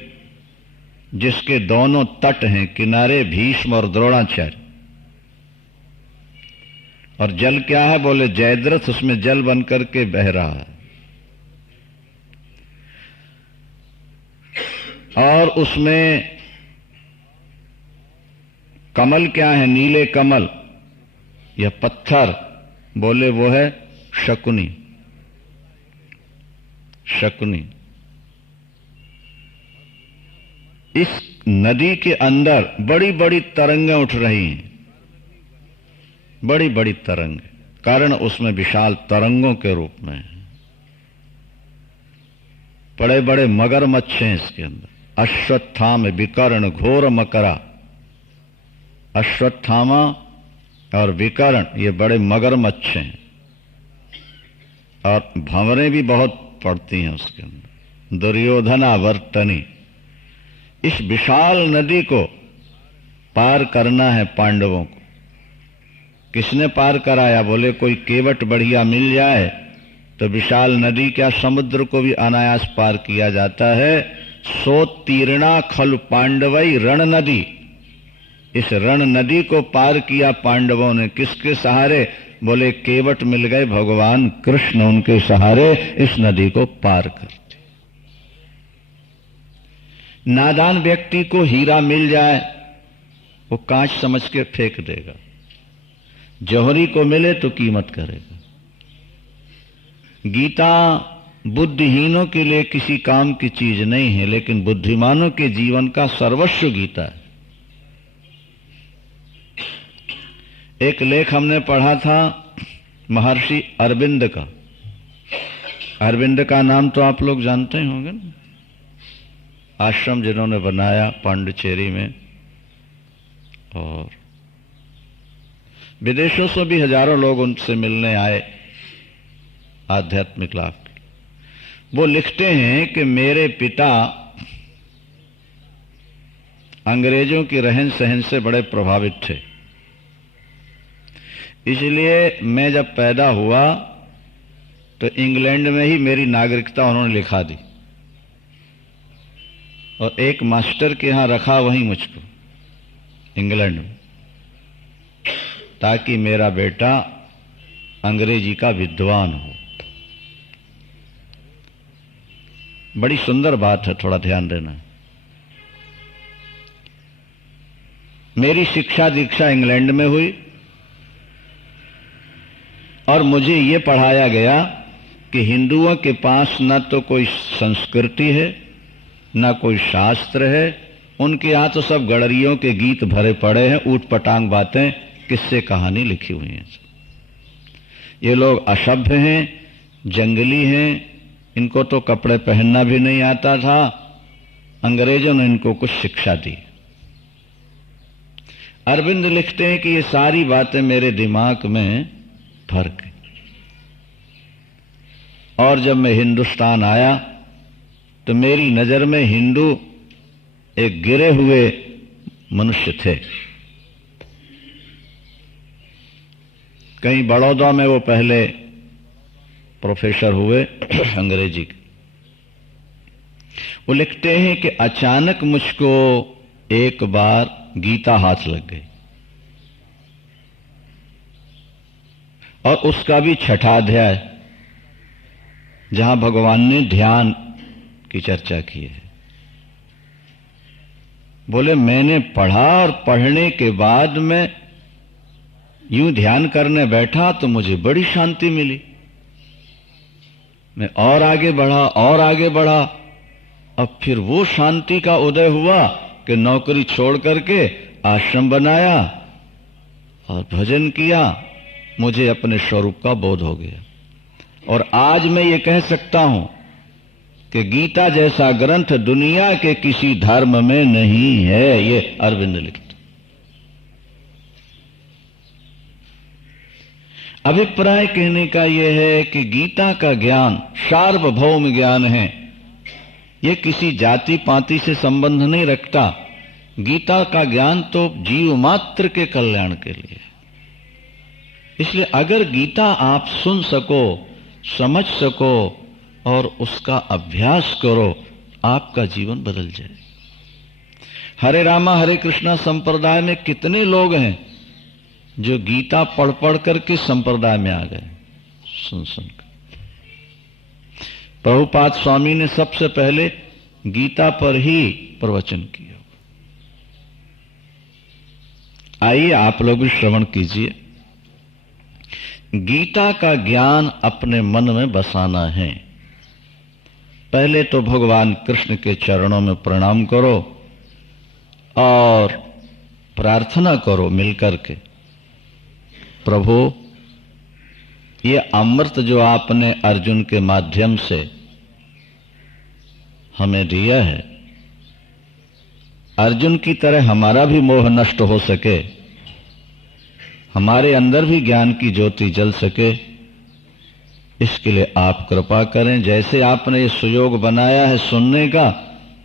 जिसके दोनों तट हैं, किनारे भीष्म और द्रोणाचार्य। और जल क्या है? बोले जयद्रथ उसमें जल बन करके बह रहा है। और उसमें कमल क्या है? नीले कमल। यह पत्थर, बोले वो है शकुनी। शकुनी। इस नदी के अंदर बड़ी बड़ी तरंगें उठ रही हैं, बड़ी बड़ी तरंग, कारण उसमें विशाल तरंगों के रूप में है। बड़े बड़े मगरमच्छ हैं इसके अंदर। अश्वत्थाम विकर्ण घोर मकरा। अश्वत्थामा और विकर्ण ये बड़े मगरमच्छ हैं, और भंवरें भी बहुत पड़ती हैं उसके अंदर। दुर्योधना वर्तनी। इस विशाल नदी को पार करना है पांडवों को। किसने पार कराया? बोले कोई केवट बढ़िया मिल जाए तो विशाल नदी क्या, समुद्र को भी अनायास पार किया जाता है। सो तीर्णा खल पांडवई रण नदी। इस रण नदी को पार किया पांडवों ने। किसके सहारे? बोले केवट मिल गए, भगवान कृष्ण उनके सहारे इस नदी को पार करते। नादान व्यक्ति को हीरा मिल जाए, वो कांच समझ के फेंक देगा। जौहरी को मिले तो कीमत करेगा। गीता बुद्धिहीनों के लिए किसी काम की चीज नहीं है, लेकिन बुद्धिमानों के जीवन का सर्वस्व गीता है। एक लेख हमने पढ़ा था महर्षि अरविंद का। अरविंद का नाम तो आप लोग जानते ही होंगे ना। आश्रम जिन्होंने बनाया पांडिचेरी में, और विदेशों से भी हजारों लोग उनसे मिलने आए आध्यात्मिक लाभ के। वो लिखते हैं कि मेरे पिता अंग्रेजों की रहन सहन से बड़े प्रभावित थे, इसलिए मैं जब पैदा हुआ तो इंग्लैंड में ही मेरी नागरिकता उन्होंने लिखा दी और एक मास्टर के यहां रखा वहीं मुझको इंग्लैंड में, ताकि मेरा बेटा अंग्रेजी का विद्वान हो। बड़ी सुंदर बात है, थोड़ा ध्यान देना। मेरी शिक्षा दीक्षा इंग्लैंड में हुई और मुझे ये पढ़ाया गया कि हिंदुओं के पास न तो कोई संस्कृति है न कोई शास्त्र है, उनके यहां तो सब गड़रियों के गीत भरे पड़े हैं, ऊट पटांग बातें, किस्से कहानी लिखी हुई हैं। ये लोग असभ्य हैं, जंगली हैं, इनको तो कपड़े पहनना भी नहीं आता था, अंग्रेजों ने इनको कुछ शिक्षा दी। अरविंद लिखते हैं कि ये सारी बातें मेरे दिमाग में भर गई और जब मैं हिंदुस्तान आया तो मेरी नजर में हिंदू एक गिरे हुए मनुष्य थे। कहीं बड़ौदा में वो पहले प्रोफेसर हुए अंग्रेजी के। वो लिखते हैं कि अचानक मुझको एक बार गीता हाथ लग गई और उसका भी छठा अध्याय जहां भगवान ने ध्यान की चर्चा की है। बोले मैंने पढ़ा और पढ़ने के बाद में यूं ध्यान करने बैठा तो मुझे बड़ी शांति मिली। मैं और आगे बढ़ा और आगे बढ़ा। अब फिर वो शांति का उदय हुआ कि नौकरी छोड़ करके आश्रम बनाया और भजन किया। मुझे अपने स्वरूप का बोध हो गया और आज मैं ये कह सकता हूं कि गीता जैसा ग्रंथ दुनिया के किसी धर्म में नहीं है। ये अरविंद लिखते। अभिप्राय कहने का यह है कि गीता का ज्ञान सार्वभौम ज्ञान है। यह किसी जाति पाति से संबंध नहीं रखता। गीता का ज्ञान तो जीव मात्र के कल्याण के लिए। इसलिए अगर गीता आप सुन सको, समझ सको और उसका अभ्यास करो, आपका जीवन बदल जाए। हरे रामा हरे कृष्णा संप्रदाय में कितने लोग हैं जो गीता पढ़ पढ़ करके संप्रदाय में आ गए, सुन सुनकर। प्रभुपाद स्वामी ने सबसे पहले गीता पर ही प्रवचन किया। आइए आप लोग भी श्रवण कीजिए। गीता का ज्ञान अपने मन में बसाना है। पहले तो भगवान कृष्ण के चरणों में प्रणाम करो और प्रार्थना करो मिलकर के, प्रभु ये अमृत जो आपने अर्जुन के माध्यम से हमें दिया है, अर्जुन की तरह हमारा भी मोह नष्ट हो सके, हमारे अंदर भी ज्ञान की ज्योति जल सके, इसके लिए आप कृपा करें। जैसे आपने ये सुयोग बनाया है सुनने का,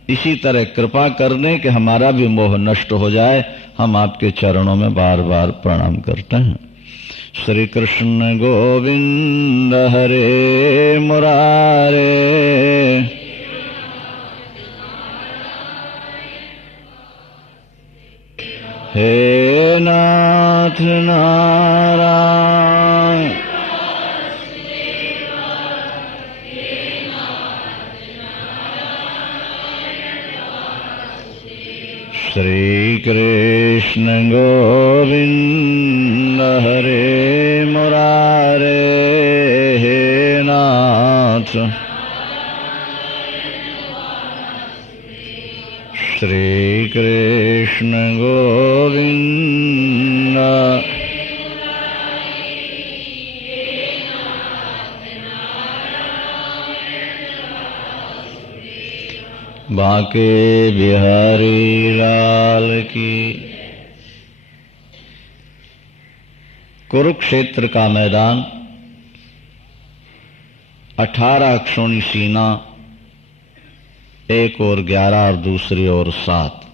इसी तरह कृपा करने कि हमारा भी मोह नष्ट हो जाए। हम आपके चरणों में बार बार प्रणाम करते हैं। श्री कृष्ण गोविंद हरे मुरारे, हे नाथ नारायण, श्री कृष्ण गोविंद हरे मुरारे, हे नाथ श्री कृष्ण गोविंद। बांके बिहारी लाल की। कुरुक्षेत्र का मैदान, 18 अक्षौणी सीना, एक और 11 और दूसरी ओर 7।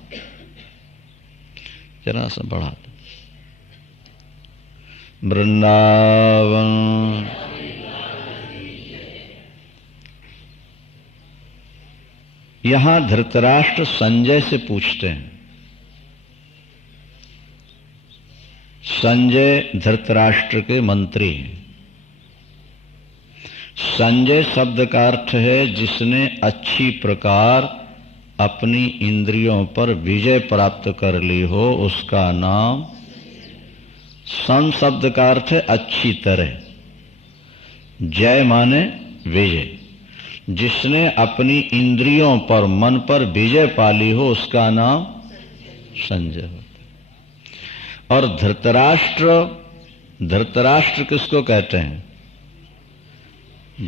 जरा सा बढ़ा दो। वृंदावन यहां धृतराष्ट्र संजय से पूछते हैं। संजय धृतराष्ट्र के मंत्री हैं। संजय शब्द का अर्थ है जिसने अच्छी प्रकार अपनी इंद्रियों पर विजय प्राप्त कर ली हो, उसका नाम। सं शब्द का अर्थ है अच्छी तरह। जय माने विजय। जिसने अपनी इंद्रियों पर, मन पर विजय पाली हो, उसका नाम संजय होता है। और धृतराष्ट्र किसको कहते हैं?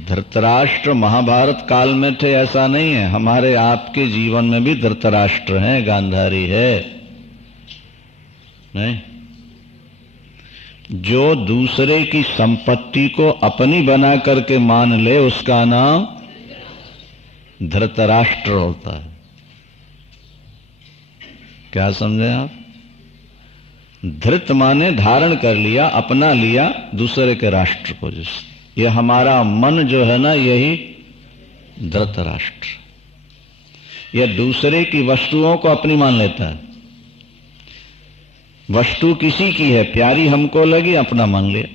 धृतराष्ट्र महाभारत काल में थे ऐसा नहीं है, हमारे आपके जीवन में भी धृतराष्ट्र हैं, गांधारी है नहीं। जो दूसरे की संपत्ति को अपनी बना करके मान ले, उसका नाम धृतराष्ट्र होता है। क्या समझे आप? धृत माने धारण कर लिया, अपना लिया दूसरे के राष्ट्र को। जिस ये हमारा मन जो है ना, यही धृतराष्ट्र। यह दूसरे की वस्तुओं को अपनी मान लेता है। वस्तु किसी की है, प्यारी हमको लगी, अपना मान लिया।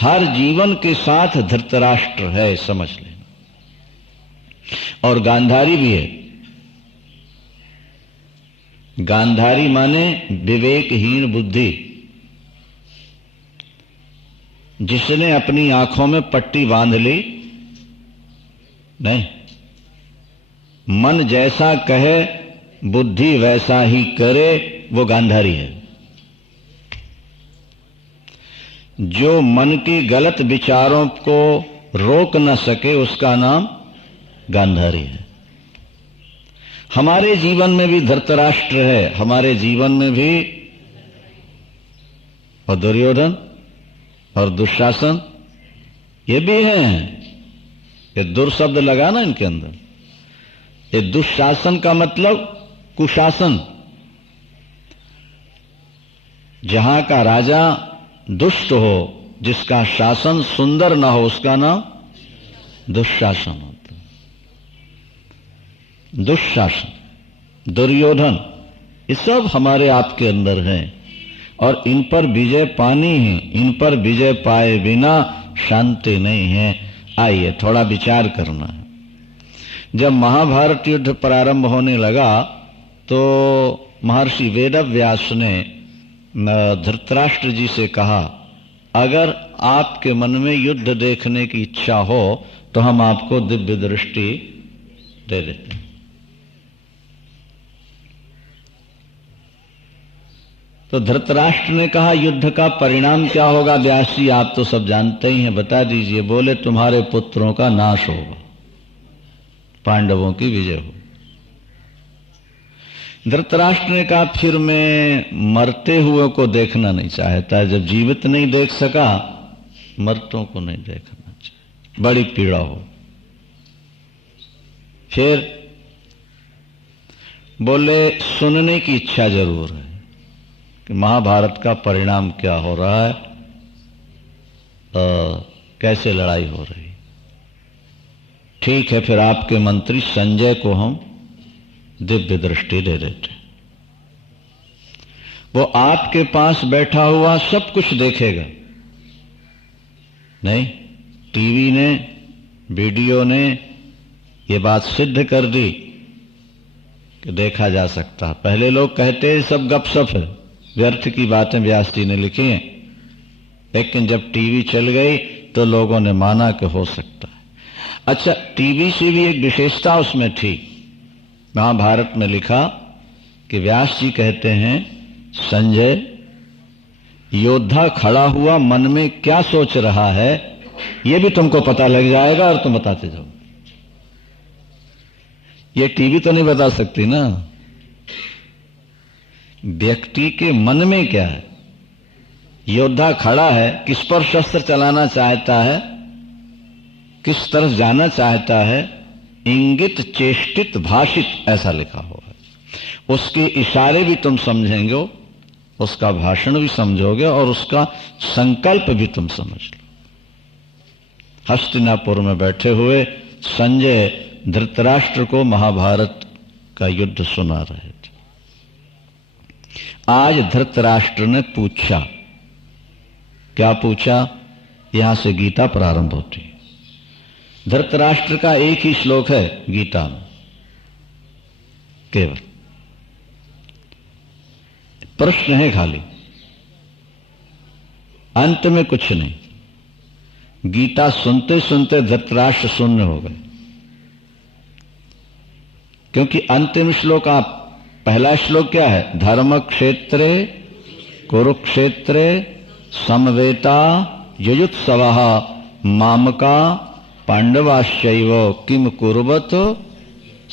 हर जीवन के साथ धृतराष्ट्र है, समझ लेना। और गांधारी भी है। गांधारी माने विवेकहीन बुद्धि, जिसने अपनी आंखों में पट्टी बांध ली नहीं। मन जैसा कहे, बुद्धि वैसा ही करे, वो गांधारी है। जो मन की गलत विचारों को रोक न सके, उसका नाम गांधारी है। हमारे जीवन में भी धृतराष्ट्र है, हमारे जीवन में भी, और दुर्योधन और दुशासन ये भी हैं। ये दुर्शब्द लगा ना इनके अंदर। ये दुशासन का मतलब कुशासन। जहां का राजा दुष्ट हो, जिसका शासन सुंदर ना हो, उसका नाम दुशासन होता है। दुशासन, दुर्योधन, ये सब हमारे आपके अंदर हैं। और इन पर विजय पानी है। इन पर विजय पाए बिना शांति नहीं है। आइए थोड़ा विचार करना है। जब महाभारत युद्ध प्रारंभ होने लगा तो महर्षि वेदव्यास ने धृतराष्ट्र जी से कहा, अगर आपके मन में युद्ध देखने की इच्छा हो तो हम आपको दिव्य दृष्टि दे देते हैं। तो धृतराष्ट्र ने कहा, युद्ध का परिणाम क्या होगा व्यास जी, आप तो सब जानते ही हैं, बता दीजिए। बोले, तुम्हारे पुत्रों का नाश होगा, पांडवों की विजय हो। धृतराष्ट्र ने कहा, फिर मैं मरते हुए को देखना नहीं चाहता। जब जीवित नहीं देख सका, मरतों को नहीं देखना चाहिए, बड़ी पीड़ा हो। फिर बोले, सुनने की इच्छा जरूर है कि महाभारत का परिणाम क्या हो रहा है, कैसे लड़ाई हो रही। ठीक है, फिर आपके मंत्री संजय को हम दिव्य दृष्टि दे देते। वो आपके पास बैठा हुआ सब कुछ देखेगा। नहीं, टीवी ने, वीडियो ने ये बात सिद्ध कर दी कि देखा जा सकता। पहले लोग कहते सब गपशप है, व्यर्थ की बातें व्यास जी ने लिखी हैं, लेकिन जब टीवी चल गई तो लोगों ने माना कि हो सकता है। अच्छा, टीवी से भी एक विशेषता उसमें थी। महाभारत में लिखा कि व्यास जी कहते हैं, संजय, योद्धा खड़ा हुआ मन में क्या सोच रहा है यह भी तुमको पता लग जाएगा और तुम बताते जाओ। ये टीवी तो नहीं बता सकती ना व्यक्ति के मन में क्या है। योद्धा खड़ा है, किस पर शस्त्र चलाना चाहता है, किस तरफ जाना चाहता है, इंगित चेष्टित भाषित ऐसा लिखा हुआ है। उसके इशारे भी तुम समझेंगे, उसका भाषण भी समझोगे और उसका संकल्प भी तुम समझ लो। हस्तिनापुर में बैठे हुए संजय धृतराष्ट्र को महाभारत का युद्ध सुना रहे थे। आज धृतराष्ट्र ने पूछा, क्या पूछा? यहां से गीता प्रारंभ होती है। धृतराष्ट्र का एक ही श्लोक है गीता में, केवल प्रश्न है खाली, अंत में कुछ नहीं। गीता सुनते सुनते धृतराष्ट्र शून्य हो गए, क्योंकि अंतिम श्लोक आप, पहला श्लोक क्या है? धर्म क्षेत्रे कुरुक्षेत्रे समवेता युयुत्सवः मामका पांडवाश्चैव किम कुर्वत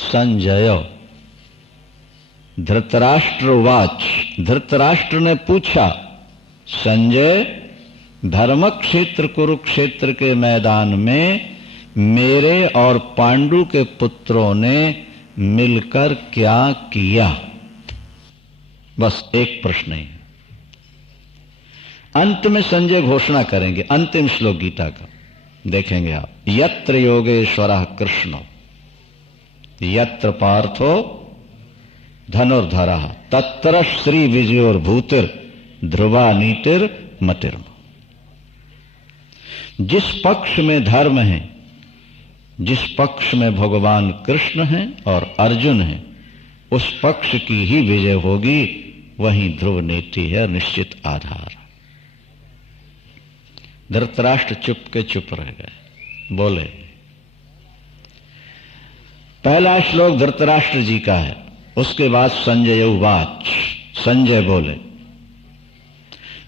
संजय। धृतराष्ट्रवाच, धृतराष्ट्र ने पूछा, संजय धर्म क्षेत्र कुरुक्षेत्र के मैदान में मेरे और पांडु के पुत्रों ने मिलकर क्या किया? बस एक प्रश्न ही है। अंत में संजय घोषणा करेंगे, अंतिम श्लोक गीता का देखेंगे आप। यत्र योगेश्वरः कृष्णो यत्र पार्थो धनुर्धरः तत्र श्री विजयोर्भूतिर ध्रुवा नीतिर मतिर्म। जिस पक्ष में धर्म है, जिस पक्ष में भगवान कृष्ण हैं और अर्जुन हैं, उस पक्ष की ही विजय होगी, वहीं ध्रुव नीति है, निश्चित आधार। धृतराष्ट्र चुप के चुप रह गए, बोले। पहला श्लोक धृतराष्ट्र जी का है, उसके बाद संजय उवाच, संजय बोले,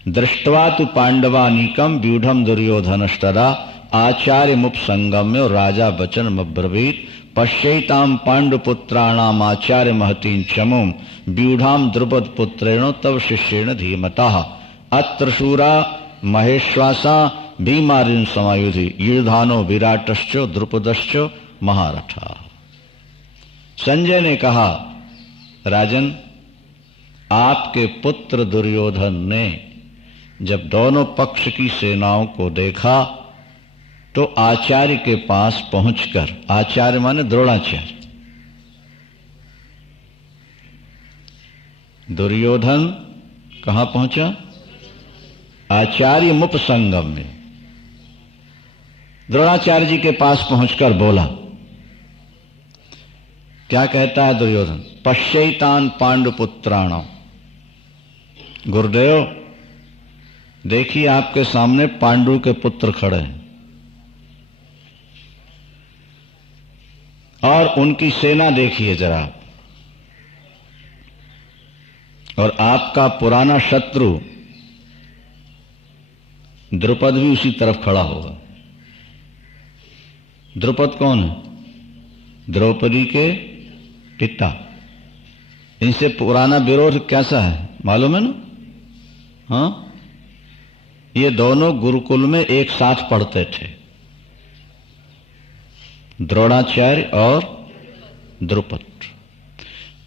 दृष्ट्वा तु पांडवानीकम व्यूढ़म दुर्योधनस्तदा आचार्य मुपसंगम्य राजा वचन अब्रवीत पश्यैताम पांडुपुत्राणाम आचार्य महतीं चमुम व्यूढ़ाम द्रुपद पुत्रेण तव शिष्येण धीमतः अत्र शूरा महेश्वासा भीमारिन समायुधि युधानो विराटश्च द्रुपदश्च महारथा। संजय ने कहा, राजन, आपके पुत्र दुर्योधन ने जब दोनों पक्ष की सेनाओं को देखा तो आचार्य के पास पहुंचकर, आचार्य माने द्रोणाचार्य, दुर्योधन कहां पहुंचा? आचार्य मुपसंगम में। द्रोणाचार्य जी के पास पहुंचकर बोला, क्या कहता है दुर्योधन? पश्यैतान पांडुपुत्राणाम, गुरुदेव देखिए आपके सामने पांडु के पुत्र खड़े हैं और उनकी सेना देखिए जरा, और आपका पुराना शत्रु द्रुपद भी उसी तरफ खड़ा होगा। द्रुपद कौन है? द्रौपदी के पिता। इनसे पुराना विरोध कैसा है मालूम है ना? हाँ, ये दोनों गुरुकुल में एक साथ पढ़ते थे, द्रोणाचार्य और द्रुपद।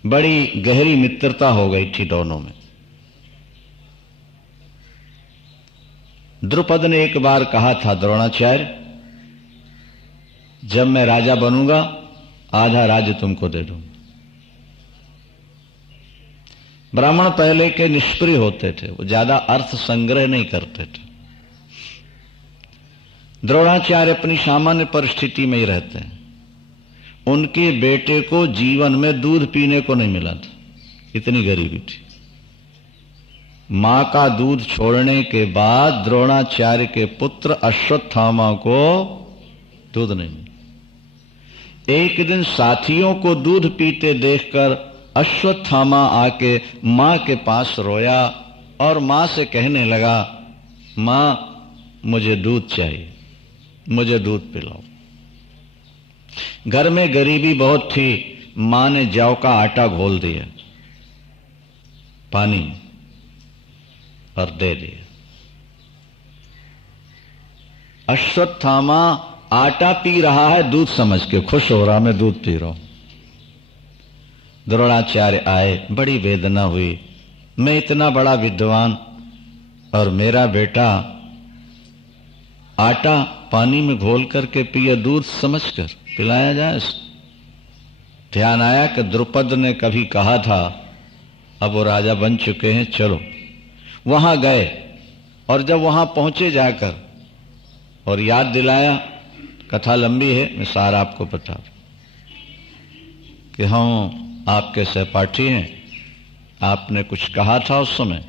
बड़ी गहरी मित्रता हो गई थी दोनों में। द्रुपद ने एक बार कहा था, द्रोणाचार्य जब मैं राजा बनूंगा आधा राज्य तुमको दे दूंगा। ब्राह्मण पहले के निष्प्रिय होते थे, वो ज्यादा अर्थ संग्रह नहीं करते थे। द्रोणाचार्य अपनी सामान्य परिस्थिति में ही रहते हैं। उनके बेटे को जीवन में दूध पीने को नहीं मिला था, इतनी गरीबी थी। मां का दूध छोड़ने के बाद द्रोणाचार्य के पुत्र अश्वत्थामा को दूध नहीं मिला। एक दिन साथियों को दूध पीते देखकर अश्वत्थामा आके मां के पास रोया और मां से कहने लगा, मां मुझे दूध चाहिए, मुझे दूध पिलाओ। घर में गरीबी बहुत थी, मां ने जौ का आटा घोल दिया पानी और दे दिया। अश्वत्थामा आटा पी रहा है दूध समझ के, खुश हो रहा, मैं दूध पी रहा हूं। द्रोणाचार्य आए, बड़ी वेदना हुई, मैं इतना बड़ा विद्वान और मेरा बेटा आटा पानी में घोल करके पिए, दूध समझकर पिलाया जाए इसको। ध्यान आया कि द्रुपद ने कभी कहा था, अब वो राजा बन चुके हैं, चलो। वहां गए और जब वहां पहुंचे जाकर और याद दिलाया, कथा लंबी है, मैं सारा आपको बता कि हम आपके सहपाठी हैं, आपने कुछ कहा था उस समय।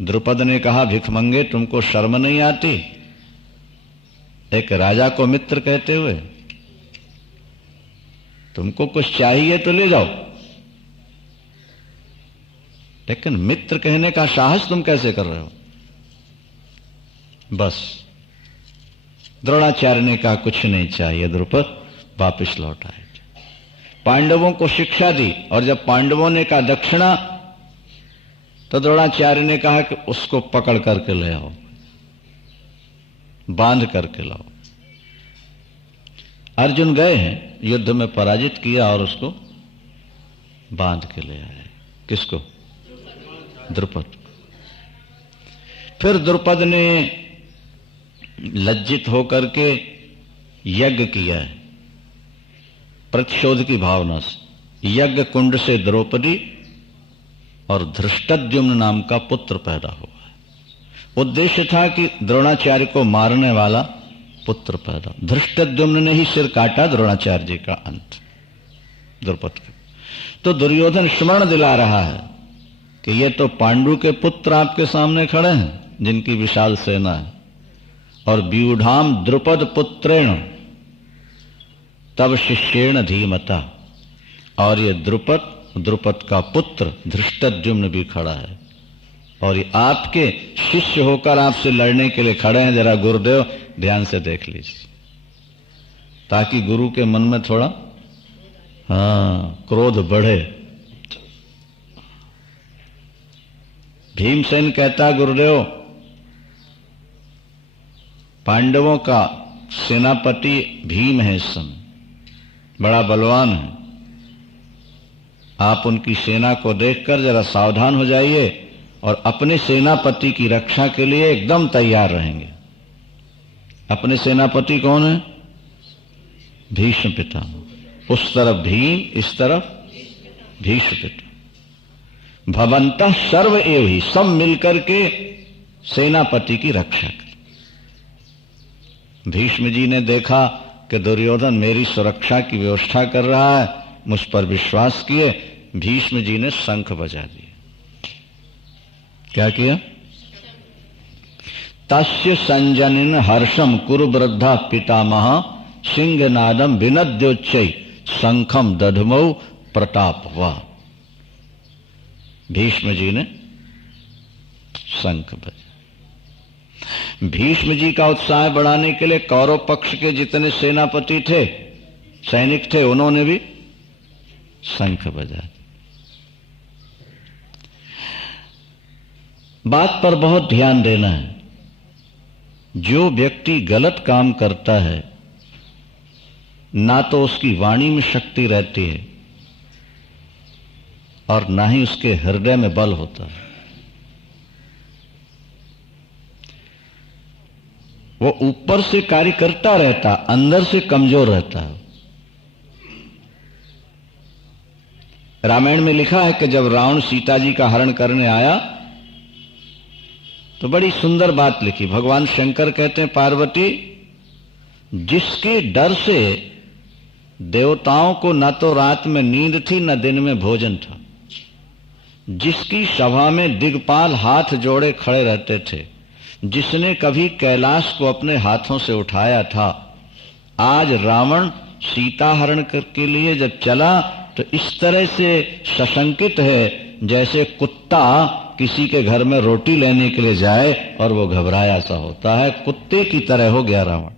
द्रुपद ने कहा, भिखमंगे तुमको शर्म नहीं आती एक राजा को मित्र कहते हुए? तुमको कुछ चाहिए तो ले जाओ, लेकिन मित्र कहने का साहस तुम कैसे कर रहे हो? बस द्रोणाचार्य ने कहा, कुछ नहीं चाहिए द्रुपद, वापिस लौट आए। पांडवों को शिक्षा दी, और जब पांडवों ने कहा दक्षिणा, तो द्रोणाचार्य ने कहा कि उसको पकड़ करके ले आओ, बांध करके लाओ। अर्जुन गए हैं, युद्ध में पराजित किया और उसको बांध के ले आए। किसको? द्रुपद। फिर द्रुपद ने लज्जित होकर के यज्ञ किया है, प्रतिशोध की भावना से। यज्ञ कुंड से द्रौपदी और धृष्टद्युम्न नाम का पुत्र पैदा हुआ। उद्देश्य था कि द्रोणाचार्य को मारने वाला पुत्र पैदा। धृष्टद्युम्न ने ही सिर काटा द्रोणाचार्य जी का, अंत द्रुपद का। तो दुर्योधन स्मरण दिला रहा है कि ये तो पांडु के पुत्र आपके सामने खड़े हैं, जिनकी विशाल सेना है, और व्यूढ़ाम द्रुपद पुत्रेण तब शिष्येण धीमता, और ये द्रुपद का पुत्र धृष्टद्युम्न भी खड़ा है, और ये आपके शिष्य होकर आपसे लड़ने के लिए खड़े हैं। जरा गुरुदेव ध्यान से देख लीजिए, ताकि गुरु के मन में थोड़ा क्रोध बढ़े। भीमसेन कहता, गुरुदेव पांडवों का सेनापति भीम है, इस समय बड़ा बलवान है, आप उनकी सेना को देखकर जरा सावधान हो जाइए और अपने सेनापति की रक्षा के लिए एकदम तैयार रहेंगे। अपने सेनापति कौन है? भीष्म पितामह। उस तरफ भीम, इस तरफ भीष्म पितामह। भवन्तः सर्व एव ही, सब मिलकर के सेनापति की रक्षा करें। भीष्म जी ने देखा कि दुर्योधन मेरी सुरक्षा की व्यवस्था कर रहा है, मुझ पर विश्वास किए, भीष्म जी ने शंख बजा दिया। क्या किया? तस्य संजनिन हर्षम कुरु वृद्धा पितामह सिंहनादम विनद्योच्चै शंखम दधमौ प्रतापवा। भीष्म जी ने शंख बजा। भीष्म जी का उत्साह बढ़ाने के लिए कौरव पक्ष के जितने सेनापति थे, सैनिक थे, उन्होंने भी शंख बजा। बात पर बहुत ध्यान देना है। जो व्यक्ति गलत काम करता है, ना तो उसकी वाणी में शक्ति रहती है और ना ही उसके हृदय में बल होता है। वो ऊपर से कार्य करता रहता, अंदर से कमजोर रहता है। रामायण में लिखा है कि जब रावण सीता जी का हरण करने आया तो बड़ी सुंदर बात लिखी। भगवान शंकर कहते हैं, पार्वती, जिसके डर से देवताओं को न तो रात में नींद थी न दिन में भोजन था, जिसकी सभा में दिग्पाल हाथ जोड़े खड़े रहते थे, जिसने कभी कैलाश को अपने हाथों से उठाया था, आज रावण सीता हरण के लिए जब चला तो इस तरह से सशंकित है जैसे कुत्ता किसी के घर में रोटी लेने के लिए जाए और वो घबराया सा होता है। कुत्ते की तरह हो गया रावण।